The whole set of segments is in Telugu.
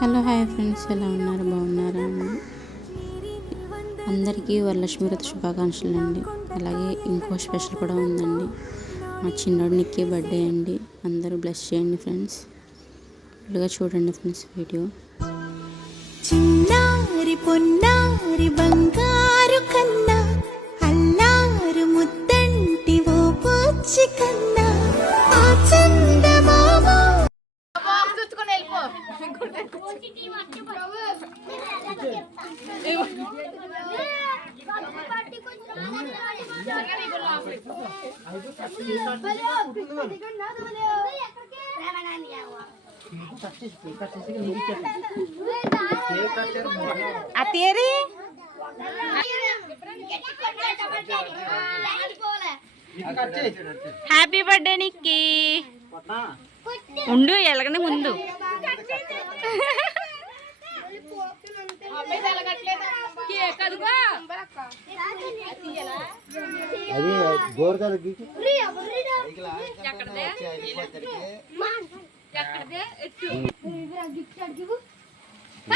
హలో హాయ్ ఫ్రెండ్స్ ఎలా ఉన్నారు? బాగున్నారా? అందరికీ వరలక్ష్మి వ్రత శుభాకాంక్షలు అండి. అలాగే ఇంకో స్పెషల్ కూడా ఉందండి. మా చిన్నోడికి బర్త్డే అండి. అందరూ బ్లెస్ చేయండి ఫ్రెండ్స్. ఫుల్గా చూడండి ఫ్రెండ్స్ వీడియో. చిన్నారి పొన్నారి బంగారు అత్తేరి హ్యాపీ బర్త్డే నిక్కి ఉండు ఎలాగనే ముందు. అది గోరకాలు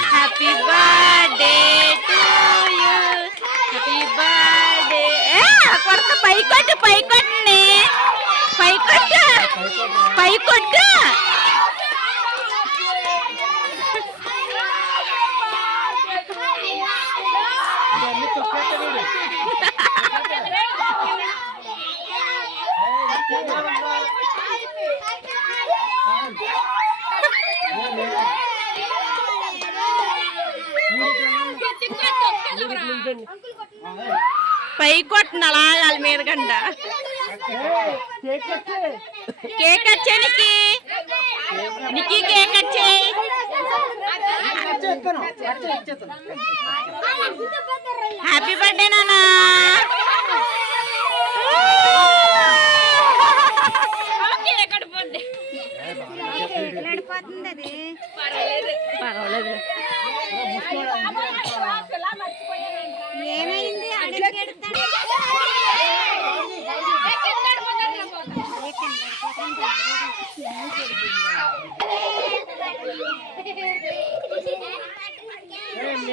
happy birthday to you happy birthday కొడత పై కొట్టు పై కొట్టుని పై కొట్టు పై వాళ్ళ మీద కంట కేక్ వచ్చే నిక్కి నిక్కి కేక్ వచ్చే హ్యాపీ బర్త్డే నాన్న పర్వాలేదు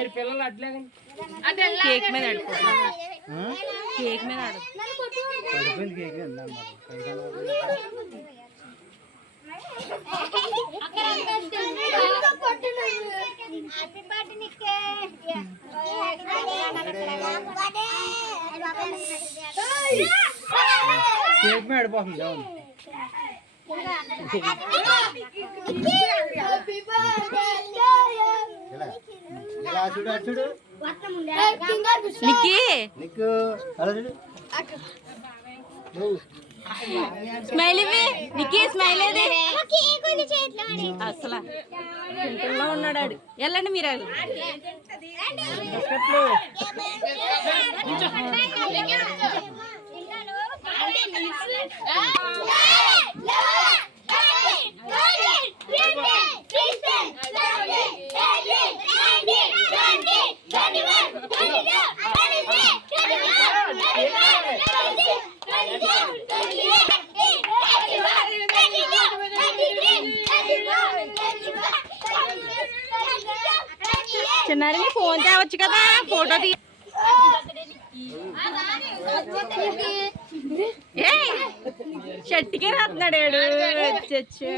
మీరు పిల్లలు అట్లేదండి కేక్ మీద కేక్ మీద కేక్ మీద అవును చూడు అటు చూడు నిక్కి. స్మైల్ ఇవి నిక్కి స్మైల్ ఏది అసలు. ఇంట్లో ఉన్నాడు ఆడు. వెళ్ళండి మీరు. చిన్నారి ఫోన్ తేవచ్చు కదా ఫోటో తీ ఏయ్, షర్ట్కే రాస్తున్నాడు ఏడు వచ్చి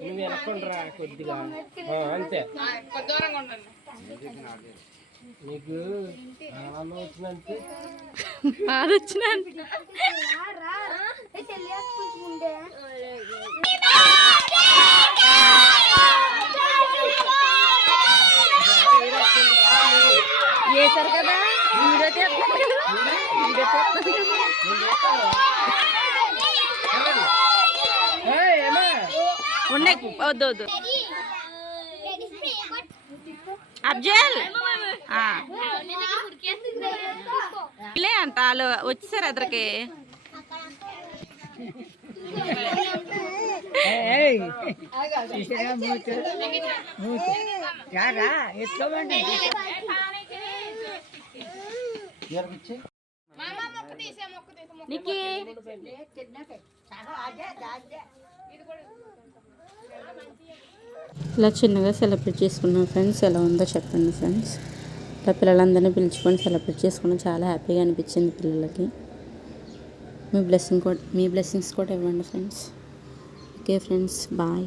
నువ్వు వెనక్కుండ్రా కొద్దిగా అంతే నీకు ఆనందం వచ్చిందంటే అది వేశారు కదా? వీడియో తీస్తున్నాడు. కదా వీడియో తీస్తున్నాడు. కదా. ఏయ్, ఏమే? ఉన్నాయి. వద్దు వద్దు. అబ్జల్! ఆ. లే అంట వాళ్ళు వచ్చేసారు అదరికి నిక్కి. ఇలా చిన్నగా సెలబ్రేట్ చేసుకున్నాం ఫ్రెండ్స్. ఎలా ఉందో చెప్పండి ఫ్రెండ్స్. ఇలా పిల్లలందరినీ పిలుచుకొని సెలబ్రేట్ చేసుకున్నాం. చాలా హ్యాపీగా అనిపించింది పిల్లలకి. మీ బ్లెస్సింగ్ కూడా మీ బ్లెస్సింగ్స్ కూడా ఇవ్వండి ఫ్రెండ్స్ ఓకే ఫ్రెండ్స్ బాయ్